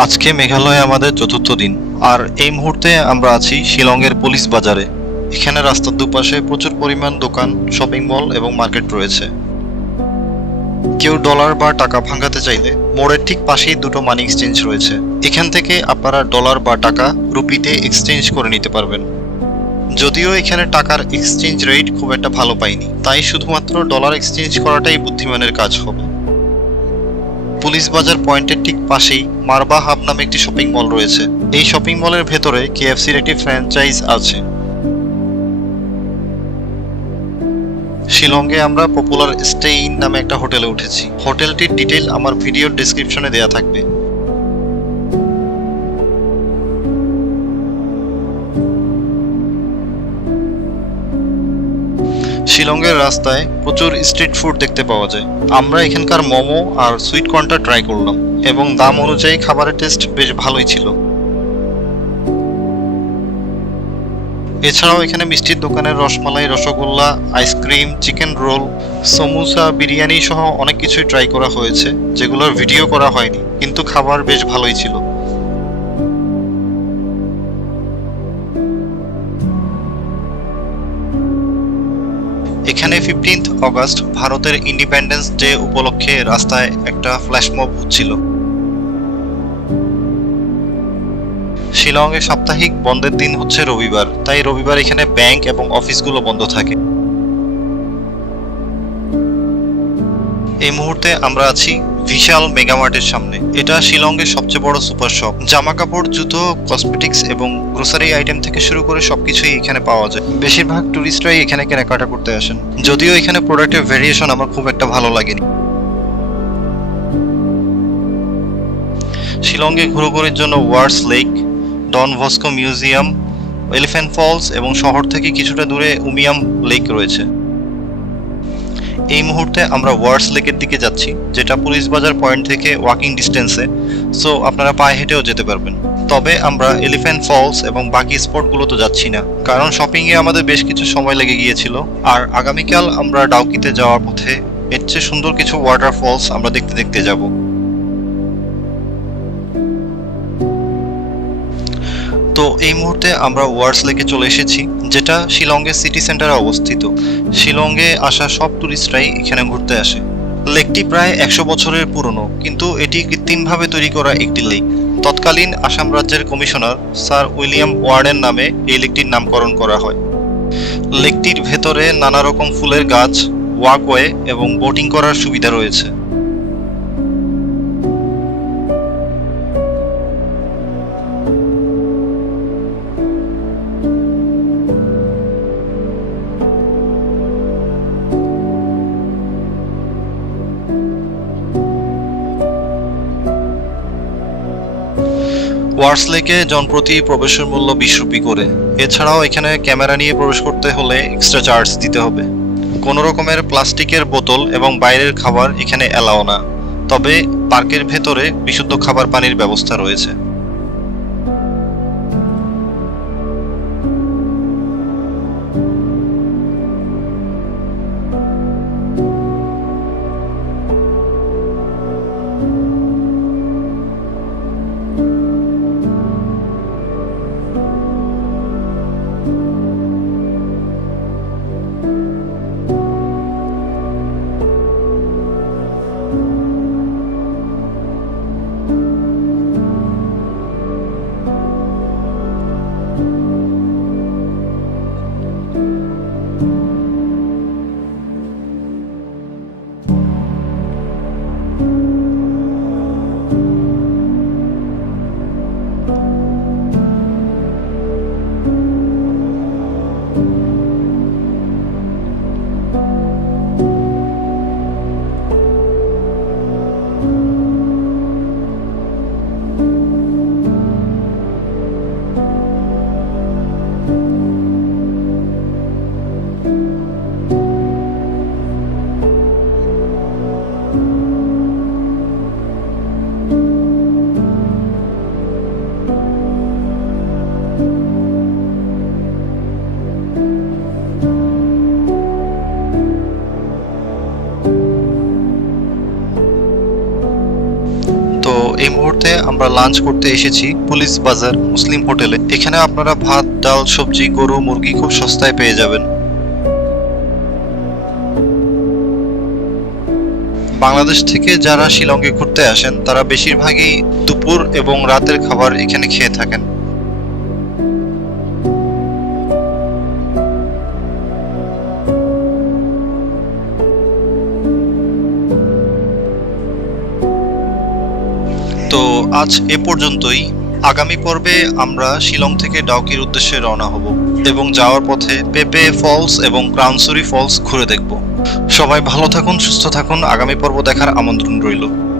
আজকে মেঘালয়ে আমাদের চতুর্থ দিন, আর এই মুহূর্তে আমরা আছি শিলংয়ের পুলিশ বাজারে। এখানে রাস্তার দুপাশে প্রচুর পরিমাণ দোকান, শপিং মল এবং মার্কেট রয়েছে। কেউ ডলার বা টাকা ভাঙাতে চাইলে মোড়ের ঠিক পাশেই দুটো মানি এক্সচেঞ্জ রয়েছে। এখান থেকে আপনারা ডলার বা টাকা রুপিতে এক্সচেঞ্জ করে নিতে পারবেন। যদিও এখানে টাকার এক্সচেঞ্জ রেট খুব একটা ভালো পাইনি, তাই শুধুমাত্র ডলার এক্সচেঞ্জ করাটাই বুদ্ধিমানের কাজ হবে। পুলিশ বাজার পয়েন্টের ঠিক পাশেই মারবা হাব নামে একটি শপিং মল রয়েছে। এই শপিং মলের ভেতরে কেএফসির একটি ফ্র্যাঞ্চাইজ আছে। শিলংয়ে আমরা পপুলার স্টে ইন নামে একটা হোটেলে উঠেছি। হোটেলটির ডিটেল আমার ভিডিওর ডেসক্রিপশনে দেওয়া থাকবে। শিলংয়ের রাস্তায় প্রচুর স্ট্রিট ফুড দেখতে পাওয়া যায়। আমরা এখানকার মোমো আর সুইট কর্নটা ট্রাই করলাম এবং দাম অনুযায়ী খাবারের টেস্ট বেশ ভালোই ছিল। এছাড়াও এখানে মিষ্টির দোকানের rasmalai, rasgulla, ice cream, chicken roll, samosa, biryani সহ অনেক কিছুই ট্রাই করা হয়েছে, যেগুলোর ভিডিও করা হয়নি, কিন্তু খাবার বেশ ভালোই ছিল। এখানে 15th অগস্ট ভারতের ইন্ডিপেন্ডেন্স ডে উপলক্ষে রাস্তায় একটা ফ্ল্যাশ মব হচ্ছিল। শিলংয়ে সাপ্তাহিক বন্ধের দিন হচ্ছে রবিবার, তাই রবিবার এখানে ব্যাংক এবং অফিসগুলো বন্ধ থাকে। এই মুহূর্তে আমরা আছি বিশাল মেগামার্টের সামনে। এটা শিলংয়ের সবচেয়ে বড় সুপার শপ। জামা কাপড়, জুতো, কসমেটিক্স এবং গ্রোসারি আইটেম থেকে শুরু করে সবকিছুই এখানে পাওয়া যায়। বেশিরভাগ টুরিস্টরাই এখানে কেনাকাটা করতে আসেন, যদিও এখানে প্রোডাক্টের ভেরিয়েশন আমার খুব একটা ভালো লাগেনি। শিলংয়ে ঘোরাঘুরির জন্য Wards Lake, Don Bosco Museum, Elephant Falls এবং শহর থেকে কিছুটা দূরে উমিয়াম লেক রয়েছে। এই মুহূর্তে আমরা ওয়ার্ডস লেকের দিকে যাচ্ছি, যেটা পুলিশ বাজার পয়েন্ট থেকে ওয়াকিং ডিস্টেন্সে, সো আপনারা পায়ে হেঁটেও যেতে পারবেন। তবে আমরা এলিফ্যান্ট ফলস এবং বাকি স্পটগুলো তো যাচ্ছি না, কারণ শপিংয়ে আমাদের বেশ কিছু সময় লেগে গিয়েছিল। আর আগামীকাল আমরা ডাউকিতে যাওয়ার পথে এর চেয়ে সুন্দর কিছু ওয়াটারফলস আমরা দেখতে দেখতে যাব। তো এই মুহূর্তে আমরা ওয়ার্ডস লেকে চলে এসেছি, যেটা শিলংয়ের সিটি সেন্টারে অবস্থিত। শিলংয়ে আসা সব টুরিস্টরাই এখানে ঘুরতে আসে। লেকটি প্রায় 100 বছরের পুরনো, কিন্তু এটি কৃত্রিমভাবে তৈরি করা একটি লেক। তৎকালীন আসাম রাজ্যের কমিশনার স্যার উইলিয়াম ওয়ার্ডেন নামে এই লেকটির নামকরণ করা হয়। লেকটির ভেতরে নানা রকম ফুলের গাছ, ওয়াকওয়ে এবং বোটিং করার সুবিধা রয়েছে। ওয়ার্ডস লেকে জনপ্রতি প্রবেশের মূল্য 20 রুপি করে। এছাড়াও এখানে ক্যামেরা নিয়ে প্রবেশ করতে হলে এক্সট্রা চার্জ দিতে হবে। কোনো রকমের প্লাস্টিকের বোতল এবং বাইরের খাবার এখানে অ্যালাও না, তবে পার্কের ভেতরে বিশুদ্ধ খাবার পানির ব্যবস্থা রয়েছে। আমরা লাঞ্চ করতে এসেছি পুলিশ বাজার মুসলিম হোটেলে। এখানে আপনারা ভাত, ডাল, সবজি, গরু, মুরগি খুব সস্তায় পেয়ে যাবেন। বাংলাদেশ থেকে যারা শিলংয়ে ঘুরতে আসেন তারা বেশিরভাগই দুপুর এবং রাতের খাবার এখানে খেয়ে থাকেন। তো আজ এ পর্যন্তই। আগামী পর্বে আমরা শিলং থেকে ডাউকির উদ্দেশ্যে রওনা হব এবং যাওয়ার পথে পেপে ফলস এবং ক্রাউনসুরি ফলস ঘুরে দেখব। সবাই ভালো থাকুন, সুস্থ থাকুন। আগামী পর্ব দেখার আমন্ত্রণ রইল।